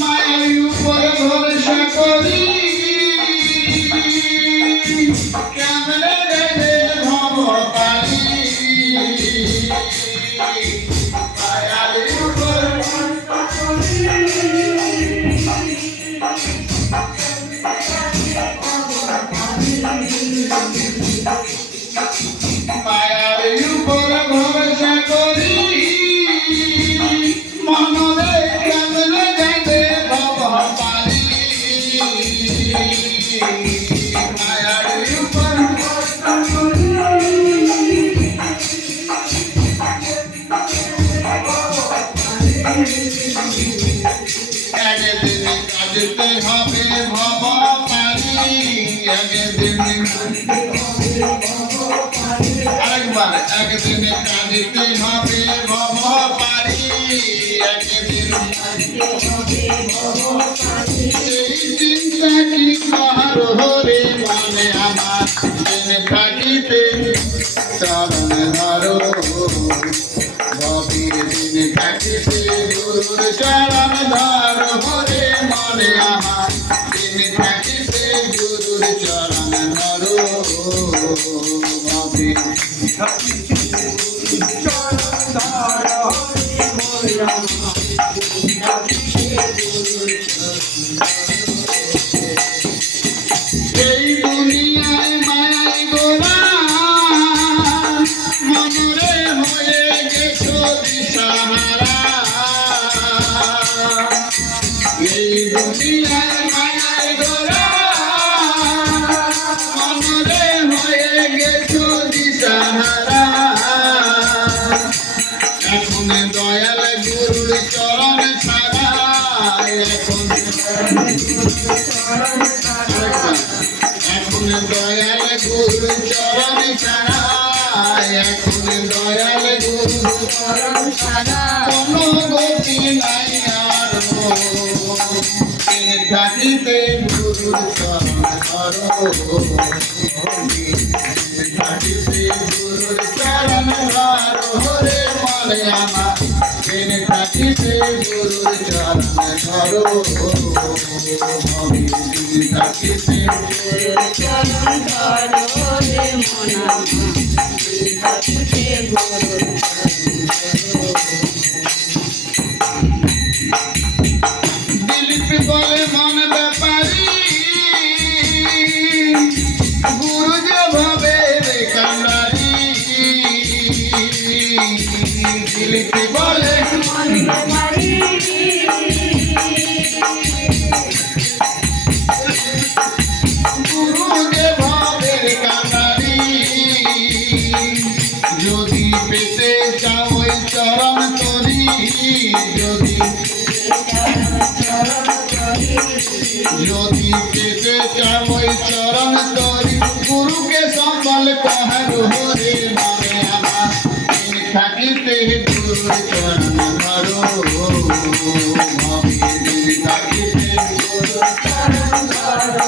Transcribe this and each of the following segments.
মায়ের উপর ভরসা করি কেমনে দেবে ভব পারি মায়ের উপর ভরসা করি মায়ের উপর ভরসা করি মনরে কেমনে দেবে ভব পারি মায়ের উপর ভরসা করি একদিন কাজতে হবে ভব পারি একদিন আরেকবার একদিন কাঁদিতে হবে ভব পারি একদিন সেই চিন্তা কি কার হরে মনে আমার দিন থাকিতে চরণ ধরো ভবির দিন থাকিতে গুরুর চরণ ধরো হরে মনে আমার দিন থাকিতে গুরুর চরণ ধরো ভবির এই দুনিয়ায় মায়াই গোরা মনরে হয়ে গেছো দিশাহারা এই দুনিয়ায় মায়াই গোরা মনরে হয়ে গেছো দিশাহারা এখন দয়াল গুরুর চরণ ছাড়া এখন দয়াল গুরু চরণ ছাড়া এখন দয়াল গুরু চরণ ছাড়া কোনো গতি নাই আর থাকিতে গুরুর চরণ ধরো থাকিতে গুরুর চরণ ধরো হরে মনে আমার দিন থাকিতে গুরুর চরণ ধরো থাকিতে গুরুর চরণ ধরো রে মনা থাকিতে গুরুর দিলীপ বলে মন ব্যাপারী গুরু যেভাবে রে কান্ডারি দিলীপ বলে মন ব্যাপারী গুরু যেভাবে রে কান্ডারি যদি পেতে চাও ওই চরণ তরি যদি পেতে চাও ওই চরণ তরি গুরুকে সম্বল কহারু হরে মনে আমার দিন থাকিতে গুরুর চরণ ধরো দিন থাকিতে গুরুর চরণ ধরো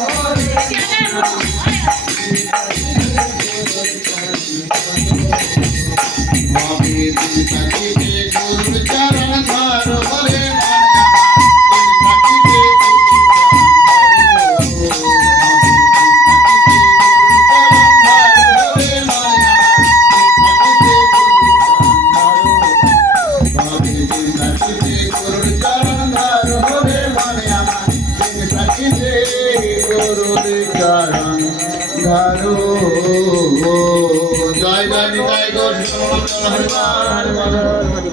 দিন থাকিতে গুরুর চরণ ধরো হরে জয় জয় নিতাই গৌর